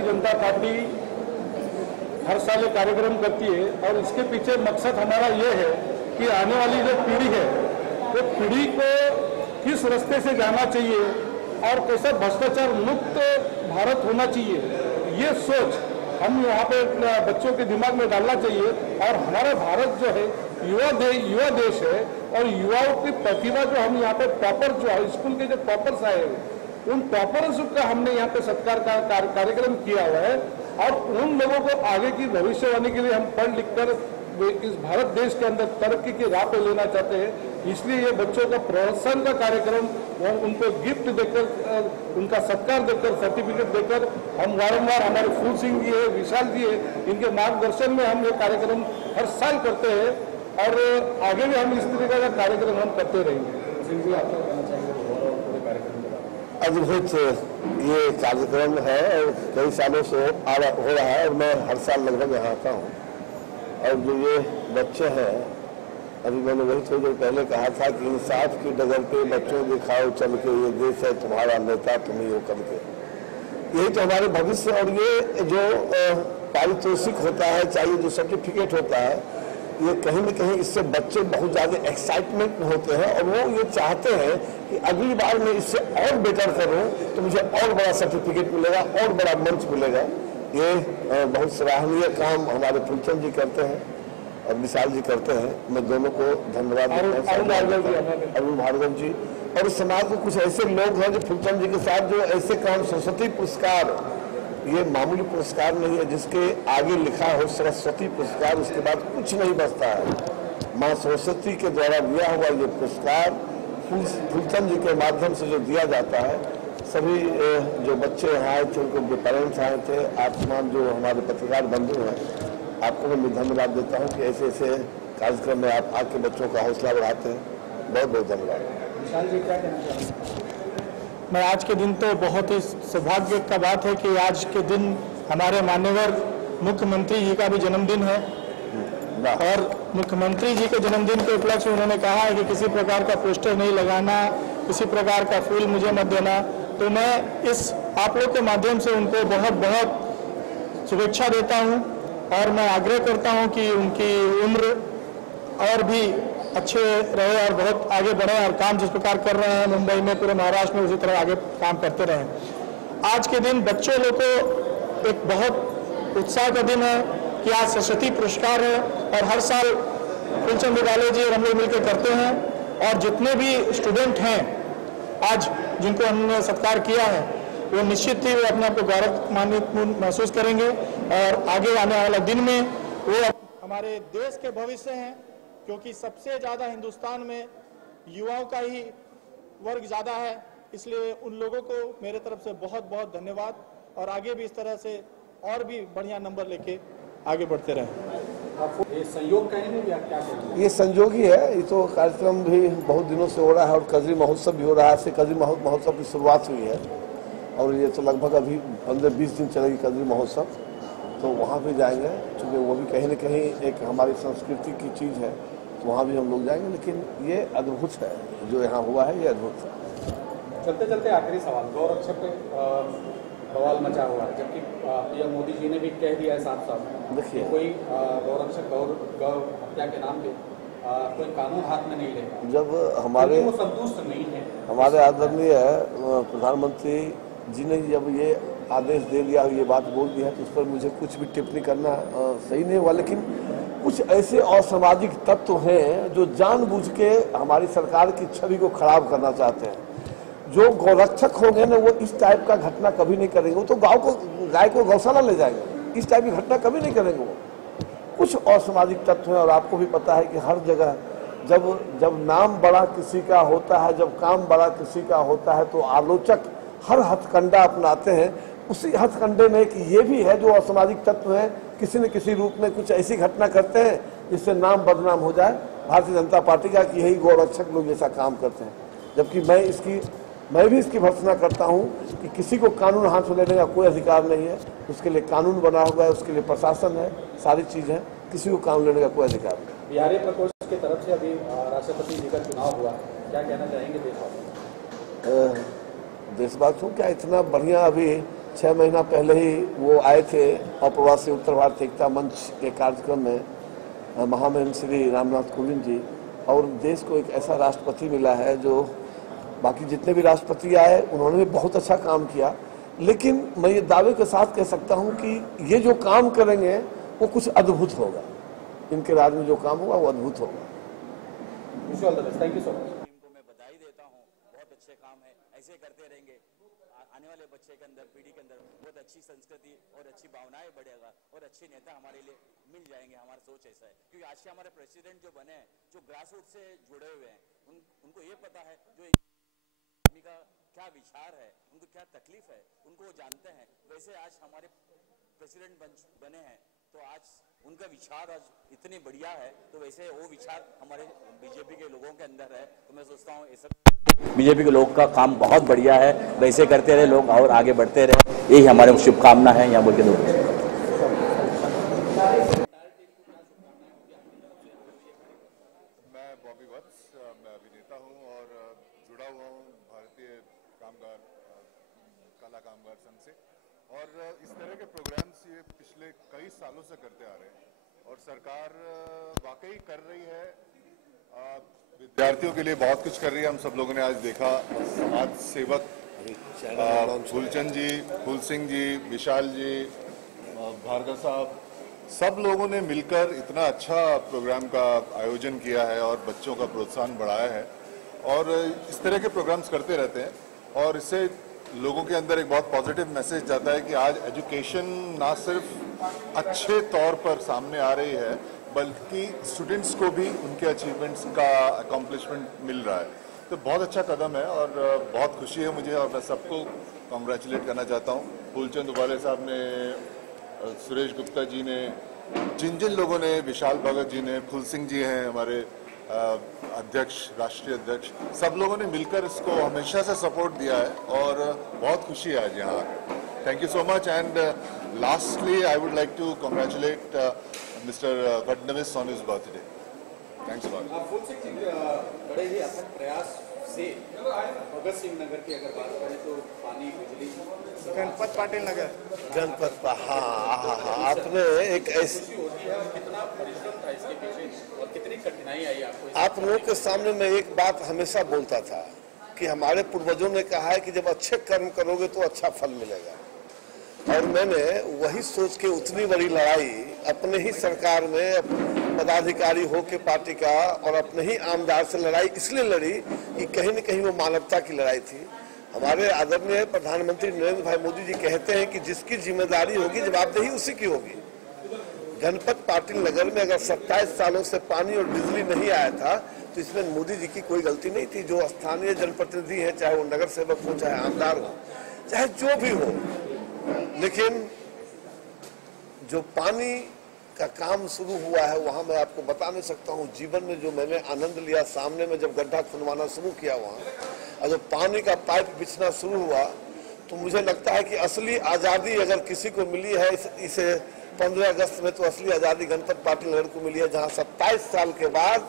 Bharatiya Janata party हर साल ये कार्यक्रम करती है और इसके पीछे मकसद हमारा ये है कि आने वाली जो पीढ़ी है वो पीढ़ी को किस रास्ते से जाना चाहिए और कैसे भ्रष्टाचार मुक्त भारत होना चाहिए, ये सोच हम यहाँ पे बच्चों के दिमाग में डालना चाहिए। और हमारा भारत जो है युवा देश है और युवाओं की प्रतिभा जो हम यहाँ पे टॉपर जो है स्कूल के जो टॉपर्स आए हैं उन टॉपर्स का हमने यहाँ पे सत्कार का कार्यक्रम किया हुआ है और उन लोगों को आगे की भविष्यवाणी के लिए हम पढ़ लिख कर इस भारत देश के अंदर तरक्की की राह पे लेना चाहते हैं। इसलिए ये बच्चों का प्रोत्साहन का कार्यक्रम उनको गिफ्ट देकर उनका सत्कार देकर सर्टिफिकेट देकर हम वारंवार हमारे फूल सिंह जी है, विशाल जी है, इनके मार्गदर्शन में हम ये कार्यक्रम हर साल करते हैं और आगे भी हम इस तरीके का कार्यक्रम हम करते रहेंगे। सिंह जी आपको कहना चाहेंगे पूरे कार्यक्रम के बारे में? अद्भुत ये कार्यक्रम है और कई सालों से हो रहा है और मैं हर साल लगभग यहाँ आता हूँ। और जो ये बच्चे हैं, अभी मैंने वही थोड़ी देर पहले कहा था कि इंसाफ की डगर पे बच्चों दिखाओ चल के, ये देश है तुम्हारा नेता तुम ही हो कल के, यही तो हमारे भविष्य। और ये जो पारितोषिक होता है, चाहिए जो सर्टिफिकेट होता है, ये कहीं न कहीं इससे बच्चे बहुत ज़्यादा एक्साइटमेंट में होते हैं और वो ये चाहते हैं कि अगली बार मैं इससे और बेटर करूं तो मुझे और बड़ा सर्टिफिकेट मिलेगा, और बड़ा मंच मिलेगा। ये बहुत सराहनीय काम हमारे फूलचंद जी करते हैं और विशाल जी करते हैं। मैं दोनों को धन्यवाद देता हूँ, अरुण भार्गव जी। और इस समाज में कुछ ऐसे लोग हैं जो फूलचंद जी के साथ जो ऐसे काम, सरस्वती पुरस्कार, ये मामूली पुरस्कार नहीं है जिसके आगे लिखा हो सरस्वती पुरस्कार, उसके बाद कुछ नहीं बचता है। माँ सरस्वती के द्वारा दिया हुआ ये पुरस्कार फूलचंद जी के माध्यम से जो दिया जाता है, सभी जो बच्चे यहाँ आए थे, उनको पेरेंट्स आए थे, आप तमाम जो हमारे पत्रकार बंधु हैं, आपको मैं धन्यवाद देता हूँ कि ऐसे ऐसे कार्यक्रम में आप आके बच्चों का हौसला बढ़ाते हैं। बहुत बहुत धन्यवाद। विशाल जी क्या कहना चाहेंगे? मैं आज के दिन तो बहुत ही सौभाग्य का बात है कि आज के दिन हमारे माननीय मुख्यमंत्री जी का भी जन्मदिन है और मुख्यमंत्री जी के जन्मदिन के उपलक्ष्य में उन्होंने कहा है कि किसी प्रकार का पोस्टर नहीं लगाना, किसी प्रकार का फूल मुझे मत देना। तो मैं इस आप लोग के माध्यम से उनको बहुत बहुत शुभेच्छा देता हूं और मैं आग्रह करता हूं कि उनकी उम्र और भी अच्छे रहे और बहुत आगे बढ़े और काम जिस प्रकार कर रहे हैं मुंबई में, पूरे महाराष्ट्र में, उसी तरह आगे काम करते रहें। आज के दिन बच्चों लोग को एक बहुत उत्साह का दिन है कि आज सरस्वती पुरस्कार है और हर साल फूलचंद विद्यालय जी और हम लोग मिलकर करते हैं और जितने भी स्टूडेंट हैं आज जिनको हमने सत्कार किया है वो निश्चित ही अपने आप को गौरवान्वित महसूस करेंगे और आगे आने वाला दिन में वो हमारे देश के भविष्य हैं, क्योंकि सबसे ज़्यादा हिंदुस्तान में युवाओं का ही वर्ग ज़्यादा है। इसलिए उन लोगों को मेरे तरफ से बहुत बहुत धन्यवाद और आगे भी इस तरह से और भी बढ़िया नंबर लेके आगे बढ़ते रहें। ये संयोग कहेंगे या क्या कहेंगे? ये संयोग ही है। ये तो कार्यक्रम भी बहुत दिनों से हो रहा है और कजरी महोत्सव भी हो रहा है। से कजरी महोत्सव की शुरुआत हुई है और ये तो लगभग अभी 15-20 दिन चलेगी कजरी महोत्सव। तो वहाँ भी जाएंगे, क्योंकि वो भी कहीं न कहीं एक हमारी संस्कृति की चीज़ है, तो वहाँ भी हम लोग जाएंगे। लेकिन ये अद्भुत है जो यहाँ हुआ है, ये अद्भुत है। चलते चलते आखिरी सवाल, गौरक्षक पे बवाल मचा हुआ है, जबकि पीएम मोदी जी ने भी कह दिया है साफ साफ, देखिए कोई गौरक्षक गौ हत्या के नाम पे कोई कानून हाथ में नहीं लेगा जब हमारे वो संतुष्ट नहीं है। हमारे आदरणीय प्रधानमंत्री जी ने जब ये आदेश दे दिया, ये बात बोल दी है, तो उस पर मुझे कुछ भी टिप्पणी करना सही नहीं हुआ। लेकिन कुछ ऐसे असामाजिक तत्व हैं जो जानबूझ के हमारी सरकार की छवि को खराब करना चाहते हैं। जो गौरक्षक होंगे ना, वो इस टाइप का घटना कभी नहीं करेंगे। वो तो गाय को गौशाला ले जाएंगे, इस टाइप की घटना कभी नहीं करेंगे। वो कुछ असामाजिक तत्व हैं और आपको भी पता है कि हर जगह जब नाम बड़ा किसी का होता है, जब काम बड़ा किसी का होता है, तो आलोचक हर हथकंडा अपनाते हैं। उसी हथकंडे में कि ये भी है जो असामाजिक तत्व हैं, किसी न किसी रूप में कुछ ऐसी घटना करते हैं जिससे नाम बदनाम हो जाए भारतीय जनता पार्टी का, कि यही गौरक्षक लोग ऐसा काम करते हैं। जबकि मैं भी इसकी भर्त्सना करता हूं कि किसी को कानून हाथ में लेने का कोई अधिकार नहीं है। उसके लिए कानून बना हुआ है, उसके लिए प्रशासन है, सारी चीज़ है, किसी को कानून लेने का कोई अधिकार नहीं। बिहारी प्रकोष्ठ की तरफ से अभी राष्ट्रपति जी का चुनाव हुआ, क्या कहना चाहेंगे देशवासियों? देशवासियों क्या इतना बढ़िया अभी 6 महीना पहले ही वो आए थे अप्रवासी उत्तर भारत एकता मंच के कार्यक्रम में, महामहिम श्री रामनाथ कोविंद जी, और देश को एक ऐसा राष्ट्रपति मिला है जो बाकी जितने भी राष्ट्रपति आए उन्होंने भी बहुत अच्छा काम किया, लेकिन मैं ये दावे के साथ कह सकता हूँ कि ये जो काम करेंगे वो कुछ अद्भुत होगा। इनके राज में जो काम होगा वो अद्भुत होगा। Thank you so much. को मैं बधाई देता हूँ, बहुत अच्छे काम है, ऐसे करते रहेंगे। आने वाले बच्चे के अंदर, पीढ़ी के अंदर बहुत अच्छी संस्कृति और अच्छी भावनाएं बढ़ेगा और अच्छे नेता हमारे लिए मिल जाएंगे। हमारा सोच ऐसा है, क्योंकि आज के हमारे प्रेसिडेंट जो बने हैं, जो ग्रास रूट से जुड़े हुए हैं, उनको ये पता है जो आदमी का क्या विचार है, उनको क्या तकलीफ है, उनको वो जानते हैं। वैसे आज हमारे प्रेसिडेंट बने हैं, तो आज उनका विचार आज इतने बढ़िया है, तो वैसे वो विचार हमारे बीजेपी के लोगों के अंदर है। तो मैं सोचता हूँ ऐसा बीजेपी के लोग का काम बहुत बढ़िया है, वैसे करते रहे लोग और आगे बढ़ते रहे, यही हमारे शुभकामना है। यहाँ बोल के दो मैं बॉबी वत्स, मैं अभिनेता हूँ और जुड़ा हुआ हूँ भारतीय कला कामगार संघ से, और इस तरह के प्रोग्राम्स ये पिछले कई सालों से करते आ रहे हैं और सरकार वाकई कर रही है, विद्यार्थियों के लिए बहुत कुछ कर रही है। हम सब लोगों ने आज देखा समाज सेवक फूलचंद जी, फूल सिंह जी, विशाल जी, भार्गव साहब, सब लोगों ने मिलकर इतना अच्छा प्रोग्राम का आयोजन किया है और बच्चों का प्रोत्साहन बढ़ाया है, और इस तरह के प्रोग्राम्स करते रहते हैं और इससे लोगों के अंदर एक बहुत पॉजिटिव मैसेज जाता है कि आज एजुकेशन ना सिर्फ अच्छे तौर पर सामने आ रही है, बल्कि स्टूडेंट्स को भी उनके अचीवमेंट्स का अकम्पलिशमेंट मिल रहा है। तो बहुत अच्छा कदम है और बहुत खुशी है मुझे, और मैं सबको कॉन्ग्रेचुलेट करना चाहता हूँ। फूलचंद उबाले साहब ने, सुरेश गुप्ता जी ने, जिन जिन लोगों ने, विशाल भगत जी ने, फूल सिंह जी हैं हमारे अध्यक्ष, राष्ट्रीय अध्यक्ष, सब लोगों ने मिलकर इसको हमेशा से सपोर्ट दिया है और बहुत खुशी है आज यहाँ। Thank you so much. And lastly I would like to congratulate mister Fadnavis on his birthday. Thanks a lot. Phool Singh ji, बड़े ही अथक प्रयास से भगत सिंह नगर की अगर बात करें तो पानी, बिजली, गणपत पाटिल नगर, गणपत, हाँ, आपने एक ऐसी, कितना परिश्रम था इसके पीछे और कितनी कठिनाई आई आपको? आप लोगों के सामने मैं एक बात हमेशा बोलता था कि हमारे पूर्वजों ने कहा है कि जब अच्छे कर्म करोगे तो अच्छा फल मिलेगा, और मैंने वही सोच के उतनी बड़ी लड़ाई अपने ही सरकार में पदाधिकारी हो के पार्टी का और अपने ही आमदार से लड़ाई इसलिए लड़ी कि कहीं न कहीं वो मानवता की लड़ाई थी। हमारे आदरणीय प्रधानमंत्री नरेंद्र भाई मोदी जी कहते हैं कि जिसकी जिम्मेदारी होगी जवाबदेही उसी की होगी। गणपत पाटिल नगर में अगर 27 सालों से पानी और बिजली नहीं आया था तो इसमें मोदी जी की कोई गलती नहीं थी। जो स्थानीय जनप्रतिनिधि है, चाहे वो नगर सेवक हो, चाहे आमदार हो, चाहे जो भी हो, लेकिन जो पानी का काम शुरू हुआ है वहां मैं आपको बता नहीं सकता हूं। जीवन में जो मैंने आनंद लिया, सामने में जब गड्ढा खुनवाना शुरू किया वहां और जब पानी का पाइप बिछना शुरू हुआ, तो मुझे लगता है कि असली आज़ादी अगर किसी को मिली है इसे 15 अगस्त में, तो असली आज़ादी गणपत पाटिल नगर को मिली है, जहां 27 साल के बाद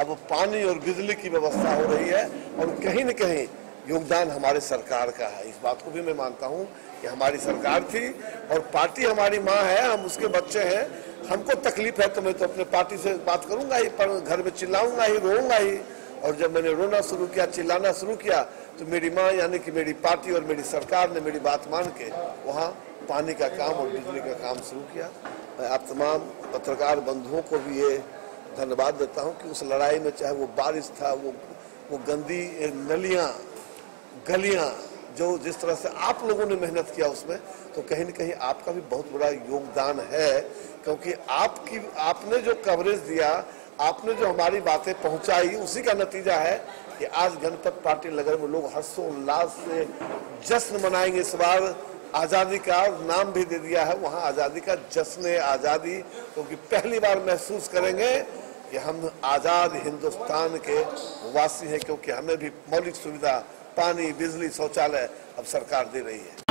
अब पानी और बिजली की व्यवस्था हो रही है। और कहीं न कहीं योगदान हमारे सरकार का है। इस बात को भी मैं मानता हूं कि हमारी सरकार थी और पार्टी हमारी माँ है, हम उसके बच्चे हैं। हमको तकलीफ है तो मैं तो अपने पार्टी से बात करूंगा ही, पर घर में चिल्लाऊंगा ही, रोऊंगा ही। और जब मैंने रोना शुरू किया, चिल्लाना शुरू किया, तो मेरी माँ यानी कि मेरी पार्टी और मेरी सरकार ने मेरी बात मान के वहाँ पानी का काम और बिजली का काम शुरू किया। मैं आप तमाम पत्रकार बंधुओं को भी ये धन्यवाद देता हूँ कि उस लड़ाई में, चाहे वो बारिश था, वो गंदी नलियाँ, गलियाँ, जो जिस तरह से आप लोगों ने मेहनत किया उसमें, तो कहीं न कहीं आपका भी बहुत बड़ा योगदान है। क्योंकि आपने जो कवरेज दिया, आपने जो हमारी बातें पहुंचाई, उसी का नतीजा है कि आज गणपत पाटिल नगर में लोग हर्षोल्लास से जश्न मनाएंगे। इस बार आज़ादी का नाम भी दे दिया है वहाँ, आज़ादी का जश्न आज़ादी, क्योंकि पहली बार महसूस करेंगे कि हम आज़ाद हिंदुस्तान के वासी हैं, क्योंकि हमें भी मौलिक सुविधा, पानी, बिजली, शौचालय अब सरकार दे रही है।